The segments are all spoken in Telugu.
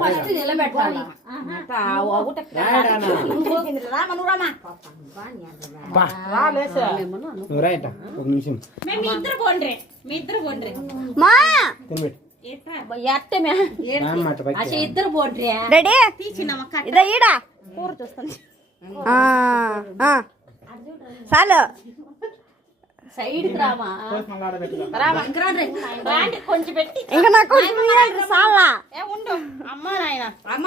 ఫస్ట్ నిలబెట్టాలి ఒక నిమిషం ఇద్దరు పోండ్రి రెడీ ఇదా ఈడ కూర చూస్తాను చాలు సైడ్ రామా కొంచెం పెట్టి ఇంకా నాకు చాలా ఉండు అమ్మా నాయన అమ్మ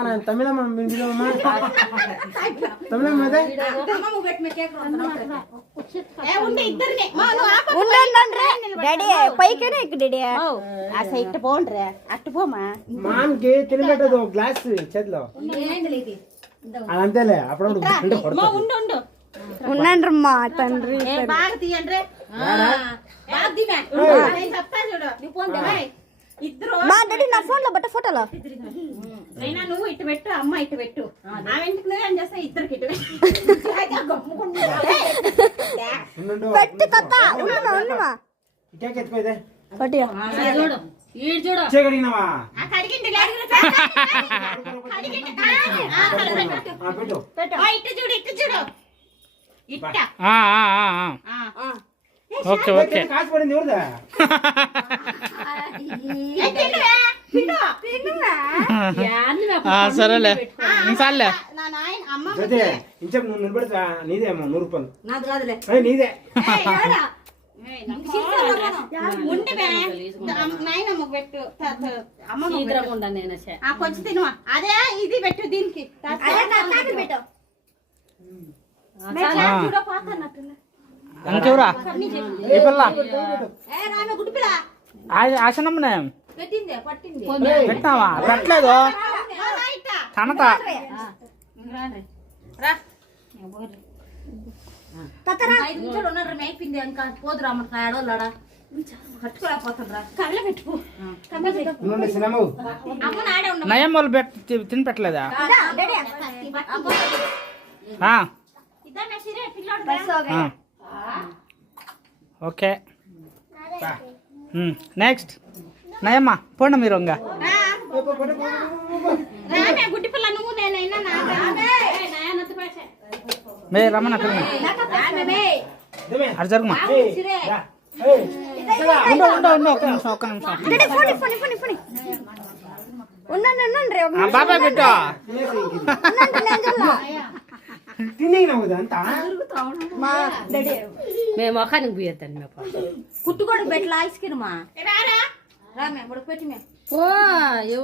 నాయన తమిళమ్మ తమిళమ్మ డాడీ పైకనే ఇక్కడ డాడీ ఇట్టు పోండ్రి అట్టు పోమా మామకి తినబెట్టదు గ్లాస్ చేతిలో అదంతేలే అప్పుడప్పుడు ఉండు ఉండండి మా తండ్రి బాగా తీయండి ఇద్దరు మా డాడీ నా ఫోన్ లో బట్ట ఫోటోలో అయినా నువ్వు ఇటు పెట్టు అమ్మ ఇటు పెట్టు ఆ వెంటకి నువ్వేం చేస్తా ఇద్దరికి ఇటు పెట్టు తాత ఉండమా ఎత్తుకోదే పట్టియా చూడు ఈడు చూడు చేయగలిగినవా ఇటు చూడు ఇటు చూడు ఇట్ట ఓకే ఓకే కాసు పడింది ఎవరిదా సరేలే చాలే ఇంచకు నువ్వు నిలబెడతా నీదే అమ్మ 100 రూపాయలు నాది కాదులే నీదే పెట్టు కొంచెం తినవా అదే ఇది పెట్టు దీనికి అంతేరా ఏ పిల్ల గుడ్డు పిల్ల ఆశనమ్మనే పెట్టిందే పట్టింది పెట్టినావా పెట్టలేదు తనత మేపింది ఇంకా పోదురా అమ్మ ఆడోళ్ళాడా కట్టుకోలేకపోతుండ్రా కళ్ళ పెట్టుకో నయం వాళ్ళు తిని పెట్టలేదా ఓకే నెక్స్ట్ నయమ్మా పోండి మీరు ఇంకా గుడ్డి పిల్ల నువ్వు నేనైనా మే రమ్మన్న పిల్ల అటు జరుగుమా ఉండు ఒక్క నిమిషం ఉండండి బాబాయ్ పెట్టు మేము మొఖానికి పోయేద్దాం కుట్టు కూడా పెట్టలే ఐస్ క్రీమా రా మేము పెట్టి